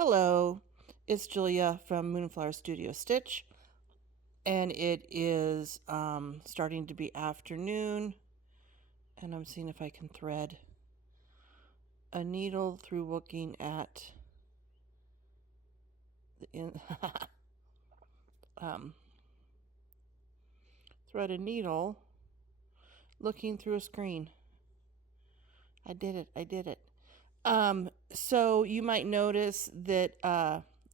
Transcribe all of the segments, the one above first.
Hello, it's Julia from Moonflower Studio Stitch, and it is starting to be afternoon, and I'm seeing if I can thread a needle through looking at the um, thread a needle looking through a screen. I did it. I did it. So you might notice that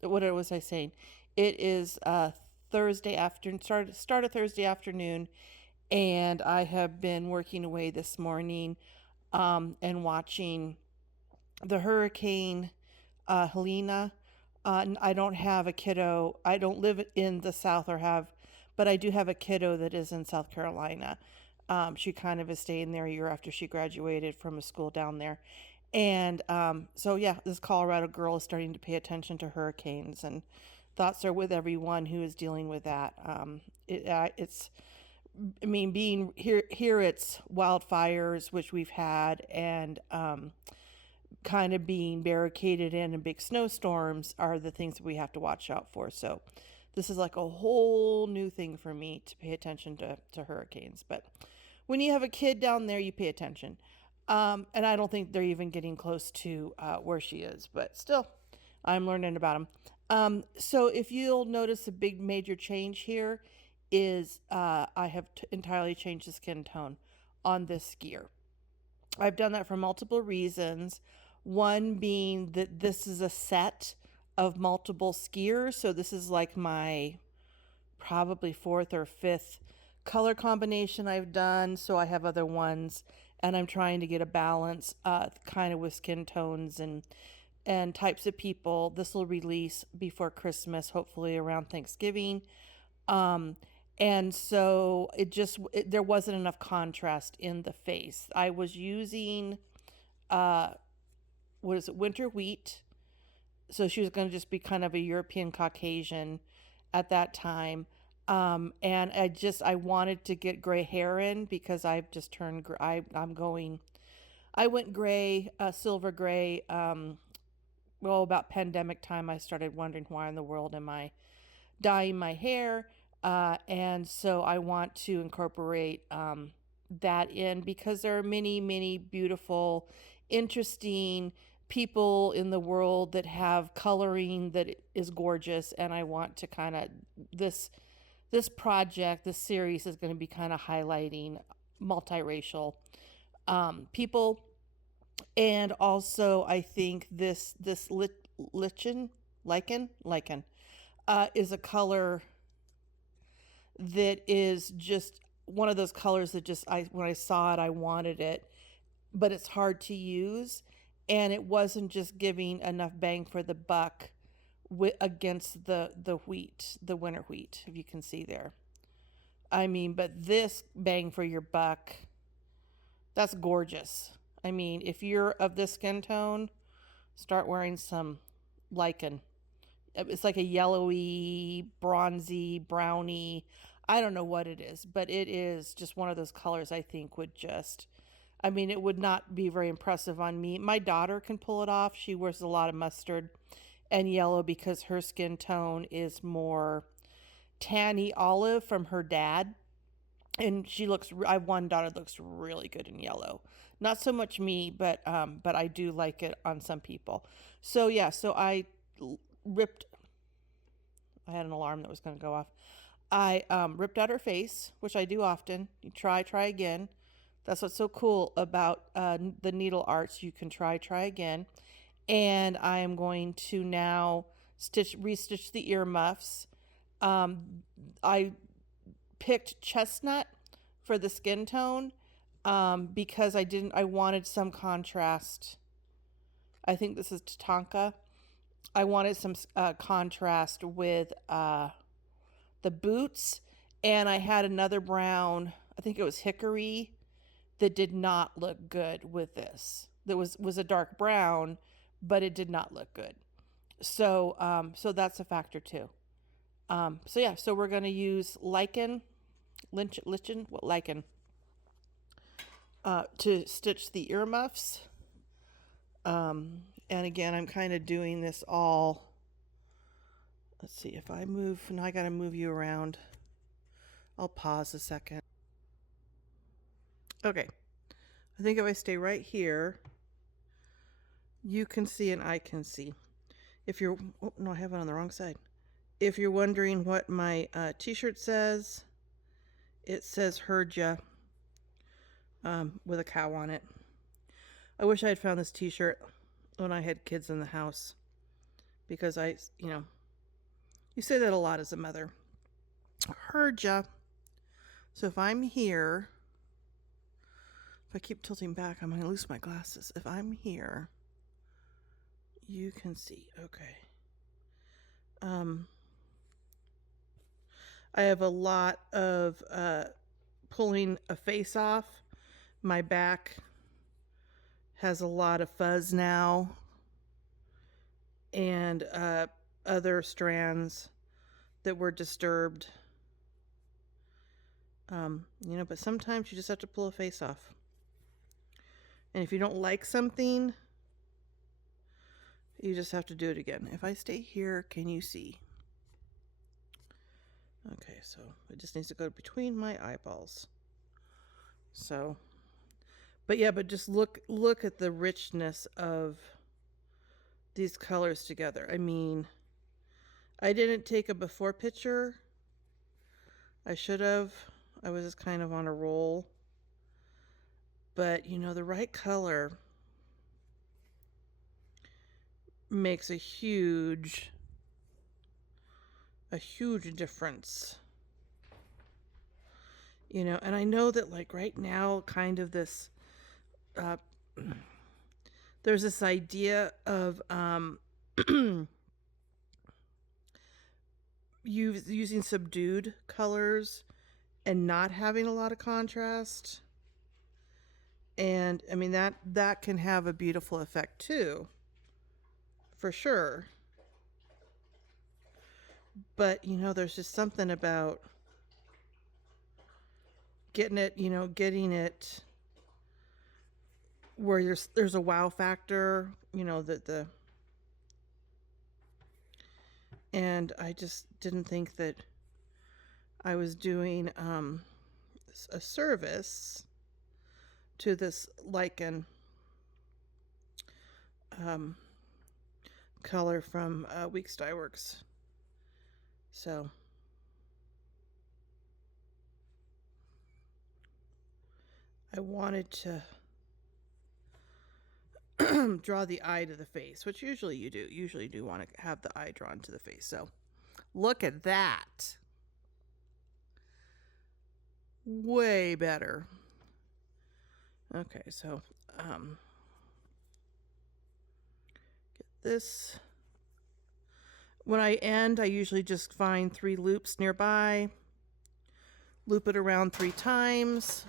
what was I saying? It is Thursday afternoon, start of Thursday afternoon, and I have been working away this morning and watching the hurricane Helena. I don't have a kiddo. I don't live in the South but I do have a kiddo that is in South Carolina. She kind of is staying there a year after she graduated from a school down there. And so, yeah, this Colorado girl is starting to pay attention to hurricanes, and thoughts are with everyone who is dealing with that. It's I mean, being here it's wildfires, which we've had, and kind of being barricaded in and big snowstorms are the things that we have to watch out for. So this is like a whole new thing for me to pay attention to hurricanes. But when you have a kid down there, you pay attention. And I don't think they're even getting close to where she is, but still, I'm learning about them. So if you'll notice a big major change here is I have entirely changed the skin tone on this skier. I've done that for multiple reasons. One being that this is a set of multiple skiers. So this is like my probably fourth or fifth color combination I've done. So I have other ones, and I'm trying to get a balance kind of with skin tones and types of people. This will release before Christmas, hopefully around Thanksgiving. And so there wasn't enough contrast in the face. I was using what is it, winter wheat. So she was going to just be kind of a European Caucasian at that time. And I wanted to get gray hair in because I've just turned I went gray, silver gray. Well, about pandemic time, I started wondering why in the world am I dyeing my hair? And so I want to incorporate that in because there are many, many beautiful, interesting people in the world that have coloring that is gorgeous. And I want to kind of, this project, this series is going to be kind of highlighting multiracial people. And also, I think this lichen is a color that is just one of those colors that just I when I saw it I wanted it, but it's hard to use, and it wasn't just giving enough bang for the buck against the wheat, the winter wheat, if you can see there. I mean, but this bang for your buck, that's gorgeous. I mean, if you're of this skin tone, start wearing some lichen. It's like a yellowy, bronzy, browny. I don't know what it is, but it is just one of those colors I think I mean, it would not be very impressive on me. My daughter can pull it off. She wears a lot of mustard and yellow because her skin tone is more tanny olive from her dad. And I have one daughter that looks really good in yellow. Not so much me, but I do like it on some people. So yeah, so ripped I had an alarm that was going to go off. I ripped out her face, which I do often. You try again. That's what's so cool about the needle arts. You can try again. And I am going to now restitch the earmuffs. I picked chestnut for the skin tone because I wanted some contrast. I think this is Tatanka. I wanted some contrast with the boots, and I had another brown, I think it was hickory, that did not look good with this. That was a dark brown, but it did not look good. So that's a factor too. So yeah, so we're gonna use lichen, to stitch the earmuffs. And again, I'm kind of doing this all. Let's see if I move. Now I got to move you around. I'll pause a second. Okay. I think if I stay right here, you can see and I can see. If you're, oh no, I have it on the wrong side. If you're wondering what my t-shirt says, it says heard ya, with a cow on it. I wish I had found this t-shirt when I had kids in the house, because you say that a lot as a mother. Heard ya. So if I'm here, if I keep tilting back, I'm going to lose my glasses. If I'm here, you can see. Okay. I have a lot of pulling a face off. My back has a lot of fuzz now, and other strands that were disturbed. But sometimes you just have to pull a face off. And if you don't like something, you just have to do it again. If I stay here, can you see? Okay, so it just needs to go between my eyeballs. So, but just look at the richness of these colors together. I mean, I didn't take a before picture. I should have. I was just kind of on a roll. But, the right color makes a huge difference. And I know that, like, right now, kind of this, there's this idea of using subdued colors and not having a lot of contrast. And I mean, that can have a beautiful effect too, for sure. But there's just something about getting it where there's a wow factor, and I just didn't think that I was doing a service to this lichen color from Weeks Dye Works. So I wanted to draw the eye to the face, which usually you do. Usually you do want to have the eye drawn to the face. So look at that. Way better. Okay, so get this. When I end, I usually just find 3 loops nearby, loop it around 3 times,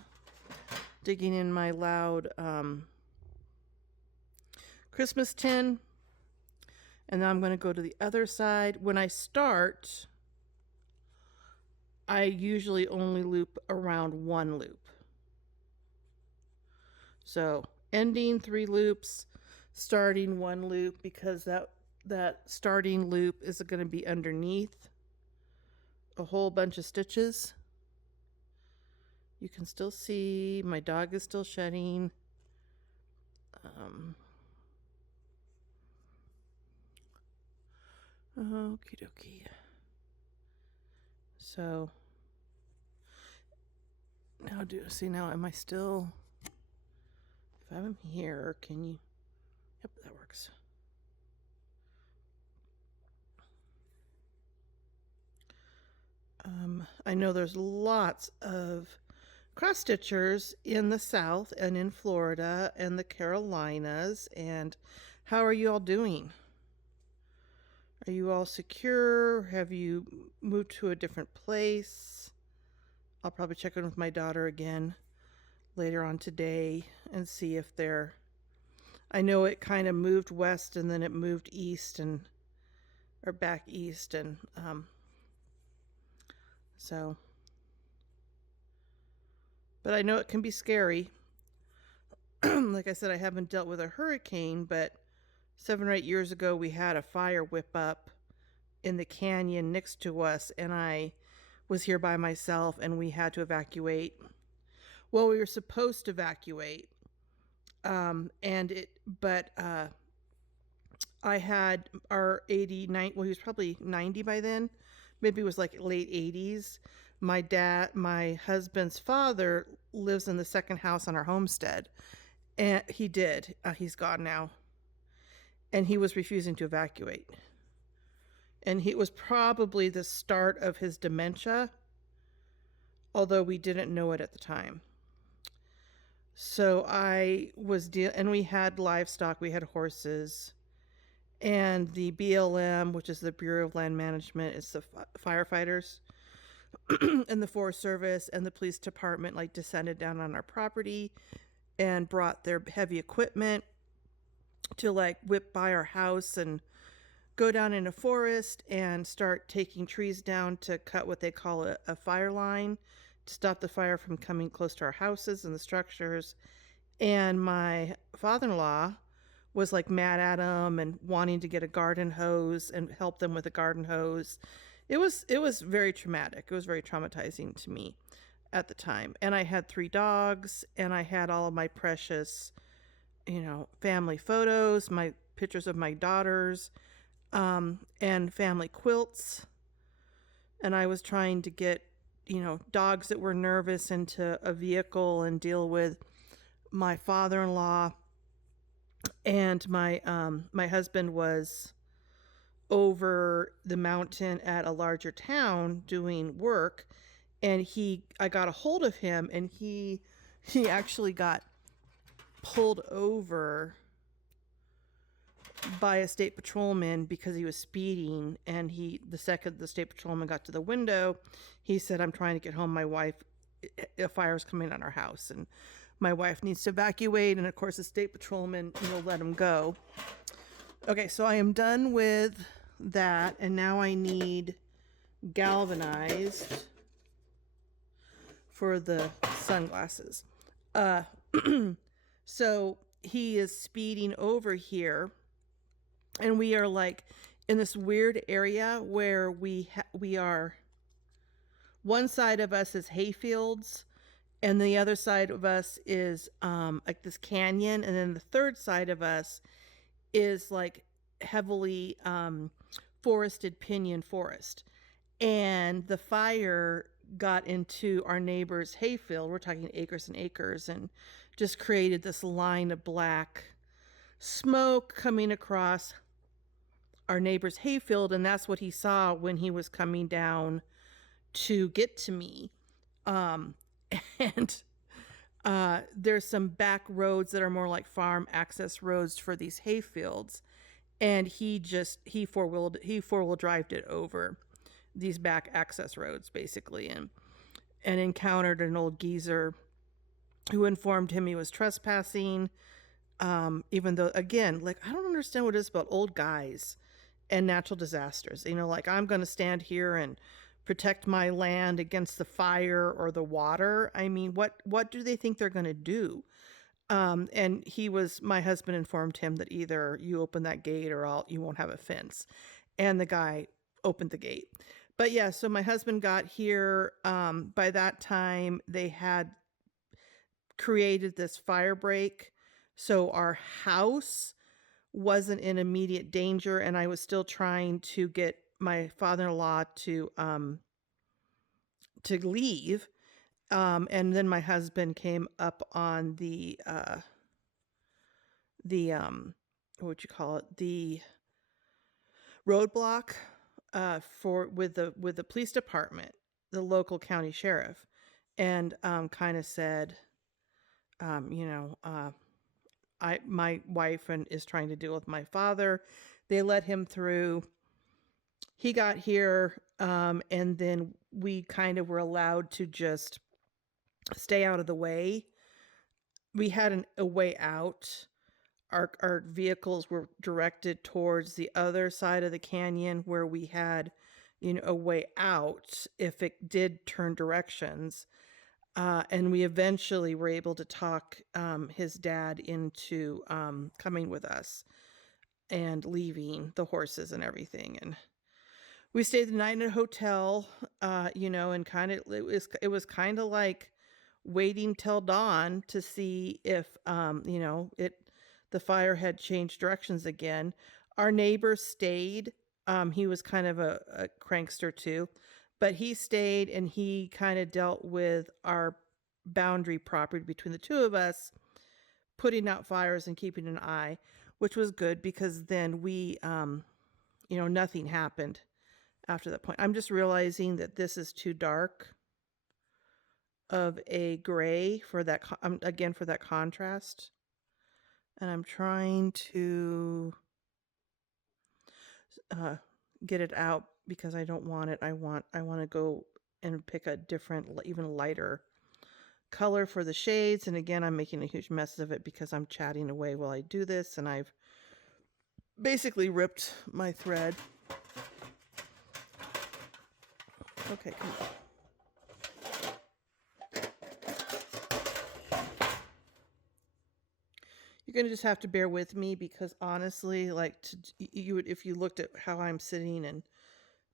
digging in my loud Christmas tin, and then I'm going to go to the other side. When I start, I usually only loop around 1 loop. So ending 3 loops, starting 1 loop, because that starting loop is going to be underneath a whole bunch of stitches. You can still see my dog is still shedding. Okie dokie. So now am I still, if I'm here, can you, yep, that works. I know there's lots of cross stitchers in the South and in Florida and the Carolinas. And how are you all doing? Are you all secure? Have you moved to a different place? I'll probably check in with my daughter again later on today and see if they're, I know it kind of moved west and then it moved east or back east, and so, but I know it can be scary. Like I said, I haven't dealt with a hurricane, but 7 or 8 years ago, we had a fire whip up in the canyon next to us, and I was here by myself, and we had to evacuate. Well, we were supposed to evacuate, and it, but I had our 89. Well, he was probably 90 by then. Maybe it was like late 80s. My husband's father lives in the second house on our homestead, and he did. He's gone now, and he was refusing to evacuate. And he was probably the start of his dementia, although we didn't know it at the time. So and we had livestock, we had horses, and the BLM, which is the Bureau of Land Management, is the firefighters, and the Forest Service and the police department like descended down on our property and brought their heavy equipment to like whip by our house and go down in a forest and start taking trees down to cut what they call a fire line to stop the fire from coming close to our houses and the structures. And my father-in-law was like mad at them and wanting to get a garden hose and help them with a garden hose. It was very traumatic. It was very traumatizing to me at the time. And I had 3 dogs, and I had all of my precious, family photos, my pictures of my daughters, and family quilts. And I was trying to get, dogs that were nervous into a vehicle and deal with my father-in-law. And my husband was over the mountain at a larger town doing work, and I got a hold of him, and he actually got pulled over by a state patrolman because he was speeding. And the second the state patrolman got to the window, he said, "I'm trying to get home. My wife, a fire's coming on our house, and my wife needs to evacuate." And of course the state patrolman, let him go. Okay, so I am done with that, and now I need galvanized for the sunglasses. So he is speeding over here, and we are like in this weird area where we are, one side of us is hayfields, and the other side of us is like this canyon, and then the third side of us is like heavily forested pinyon forest. And the fire got into our neighbor's hayfield. We're talking acres and acres, and just created this line of black smoke coming across our neighbor's hayfield. And that's what he saw when he was coming down to get to me. And there's some back roads that are more like farm access roads for these hayfields, and he four-wheel drived it over these back access roads basically, and encountered an old geezer who informed him he was trespassing, even though, again, like, I don't understand what it is about old guys and natural disasters. Like, I'm going to stand here and protect my land against the fire or the water. I mean, what do they think they're going to do? And my husband informed him that either you open that gate or you won't have a fence. And the guy opened the gate. But yeah, so my husband got here. By that time, they had created this fire break. So our house wasn't in immediate danger, and I was still trying to get my father-in-law to leave. And then my husband came up on the what would you call it? The roadblock with the police department, the local county sheriff, and kind of said, my wife is trying to deal with my father. They let him through. He got here, and then we kind of were allowed to just stay out of the way. We had a way out. Our vehicles were directed towards the other side of the canyon where we had, a way out if it did turn directions. And we eventually were able to talk his dad into coming with us. and leaving the horses and everything. And we stayed the night in a hotel, and kind of it was kind of like waiting till dawn to see if the fire had changed directions again. Our neighbor stayed. He was kind of a crankster too, but he stayed and he kind of dealt with our boundary property between the two of us, putting out fires and keeping an eye, which was good because then we, nothing happened after that point. I'm just realizing that this is too dark of a gray for that, again, for that contrast. And I'm trying to get it out because I don't want it. I want to go and pick a different, even lighter color for the shades. And again, I'm making a huge mess of it because I'm chatting away while I do this, and I've basically ripped my thread. Okay, come on. You're going to just have to bear with me because honestly, like, you would, if you looked at how I'm sitting and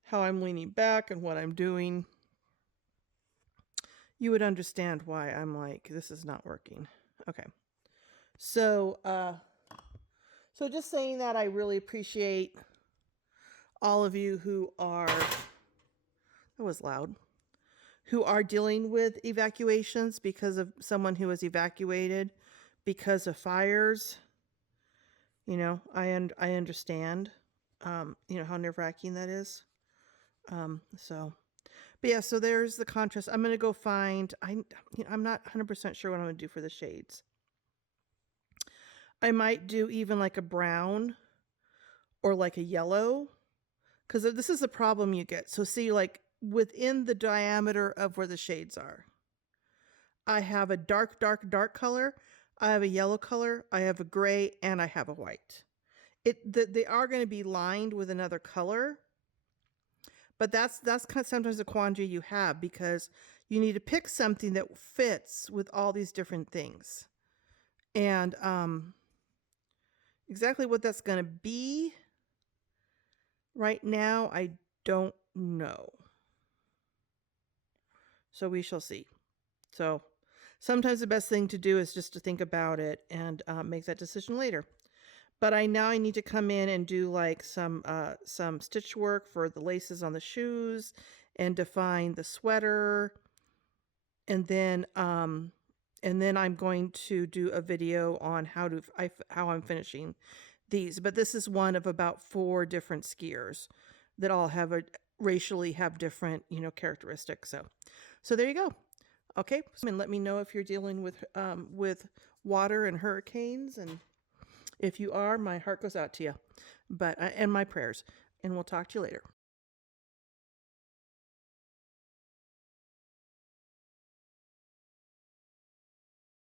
how I'm leaning back and what I'm doing, you would understand why I'm like, this is not working. Okay. So just saying that, I really appreciate all of you who are, that was loud, who are dealing with evacuations because of someone who was evacuated because of fires. I understand, how nerve-wracking that is. But yeah, so there's the contrast. I'm going to go find, I'm not 100% sure what I'm going to do for the shades. I might do even like a brown or like a yellow, because this is the problem you get. So see, like within the diameter of where the shades are, I have a dark, dark, dark color. I have a yellow color. I have a gray, and I have a white. They are going to be lined with another color, but that's kind of sometimes a quandary you have because you need to pick something that fits with all these different things. And exactly what that's going to be right now, I don't know. So we shall see. So sometimes the best thing to do is just to think about it and make that decision later. But I need to come in and do like some stitch work for the laces on the shoes and define the sweater. And then I'm going to do a video on how I'm finishing these. But this is one of about 4 different skiers that all have racially have different, characteristics. So there you go. Okay, and let me know if you're dealing with water and hurricanes, and if you are, my heart goes out to you, and my prayers. And we'll talk to you later.